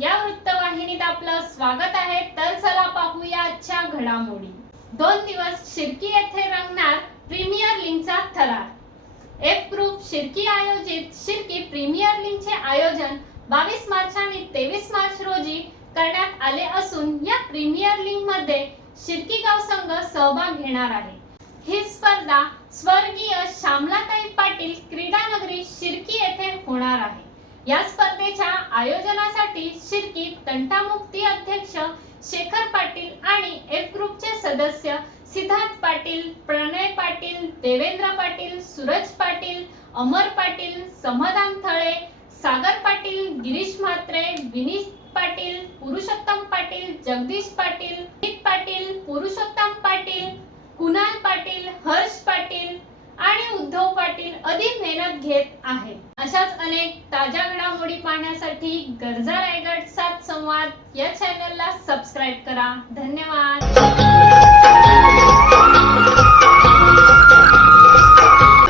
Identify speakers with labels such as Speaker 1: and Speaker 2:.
Speaker 1: या वृत्तवाहिनीत आपलं स्वागत आहे. तर चला पाहूया आजच्या घडामोडी. दोन दिवस शिर्की येथे रंगणार प्रीमियर लीगचा थरार. एफ ग्रुप शिर्की आयोजित शिर्की प्रीमियर लीगचे आयोजन बावीस मार्च आणि तेवीस मार्च रोजी करण्यात आले असून या प्रीमियर लीगमध्ये शिर्की गाव संघ सहभाग घेणार आहे. ही स्पर्धा स्वर्गीय श्यामलाताई पाटील क्रीडा नगरी शिर्की येथे होणार आहे या स्पर्धेच्या आयोजनासाठी शिर्की तंटामुक्ती अध्यक्ष शेखर पाटील आणि एफ ग्रुपचे सदस्य सिद्धार्थ पाटील प्रणय पाटील देवेंद्र पाटील सूरज पाटील अमर पाटील समाधान थळे सागर पाटील गिरीश म्हात्रे विनीश पाटील पुरुषोत्तम पाटील जगदीश पाटील पाटील पुरुषोत्तम पाटील कुणाल पाटील हर्ष पाटील आणि उद्धव पाटील अधिक घेत आहे. अशाच अनेक ताज्या घडामोडी पाहण्यासाठी गरजा रायगड सात संवाद या चॅनलला सबस्क्राईब करा. धन्यवाद.